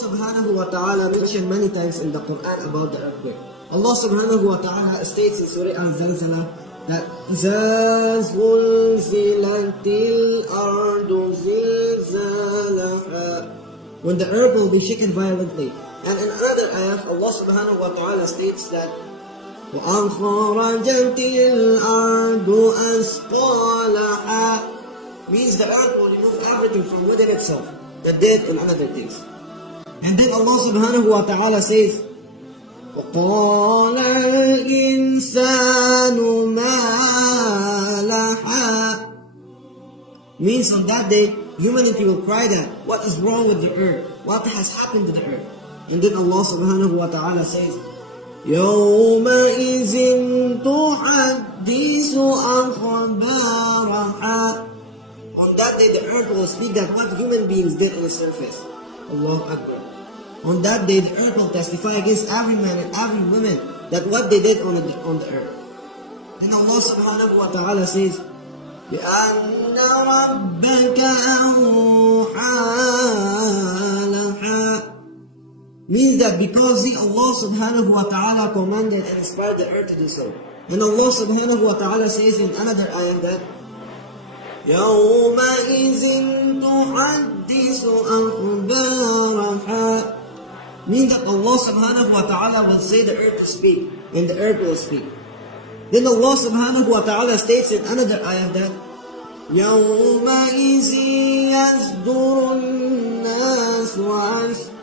subhanahu wa ta'ala mentioned many times in the Quran about the earthquake. Allah subhanahu wa ta'ala states in Surah Al-Zalzalah that إِذَا زُلْزِلَتِ الْأَرْضُ زِلْزَالَهَا, when the earth will be shaken violently. And in another ayah, Allah subhanahu wa ta'ala states that وَأَخْرَجَتِ الْأَرْضُ أَثْقَالَهَا, means the earth will remove everything from within itself, the dead and other things. And then Allah subhanahu wa ta'ala says, وَقَالَ الْإِنسَانُ مَا لَهَا, means on that day, humanity will cry that, what is wrong with the earth? What has happened to the earth? And then Allah subhanahu wa ta'ala says, يَوْمَئِذٍ تُحَدِّثُ أَخْبَارَهَا, on that day the earth will speak that what human beings did on the surface. Allahu Akbar. On that day the earth will testify against every man and every woman that what they did on the earth. Then Allah subhanahu wa ta'ala says, بِأَنَّ رَبَّكَ أَوْحَى لَهَا, means that because Allah subhanahu wa ta'ala commanded and inspired the earth to do so. And Allah subhanahu wa ta'ala says in another ayah that يَوْمَئِذٍ تُحَدِّثُ أَخْبَارَهَا, means that Allah subhanahu wa ta'ala will say the earth to speak, and the earth will speak. Then Allah subhanahu wa ta'ala states in another ayah that يَوْمَئِذٍ يَصْدُرُ النَّاسُ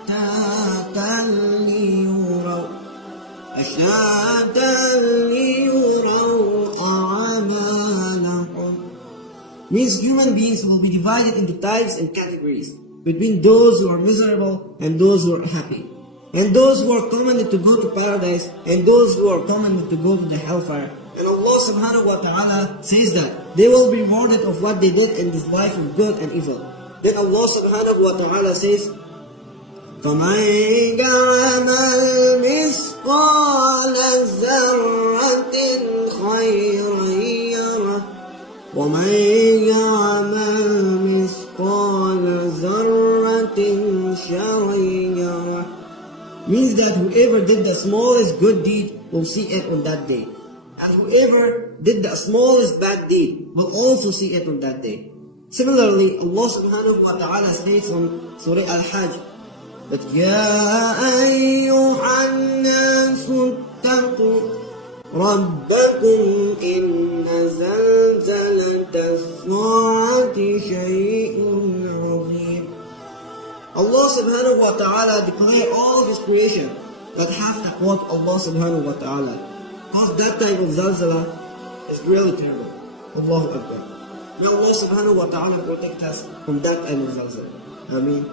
أَشْتَاتًا لِيُرَوْا أَعْمَالَهُمْ, means human beings will be divided into types and categories between those who are miserable and those who are happy, and those who are commanded to go to paradise and those who are commanded to go to the hellfire. And Allah subhanahu wa ta'ala says that they will be rewarded of what they did in this life of good and evil. Then Allah subhanahu wa ta'ala says, فَمَنْ يَعْمَلْ مِثْقَالَ ذَرَّةٍ خَيْرًا يَرَهُ وَمَنْ يَعْمَلْ مِثْقَالَ ذَرَّةٍ شَرًّا يَرَهُ, means that whoever did the smallest good deed will see it on that day, and whoever did the smallest bad deed will also see it on that day. Similarly, Allah subhanahu wa ta'ala states on Surah Al-Hajj that يَا أَيُّهَا النَّاسُ اتَّقُوا رَبَّكُمْ إِنَّ زَلْزَلَةَ السَّاعَةِ شَيْءٌ عَظِيمٌ. Allah subhanahu wa ta'ala declare all of His creation that have to quote Allah subhanahu wa ta'ala, because that type of zalzala is really terrible. Allahu Akbar. May Allah subhanahu wa ta'ala protect us from that type of zalzala. Ameen.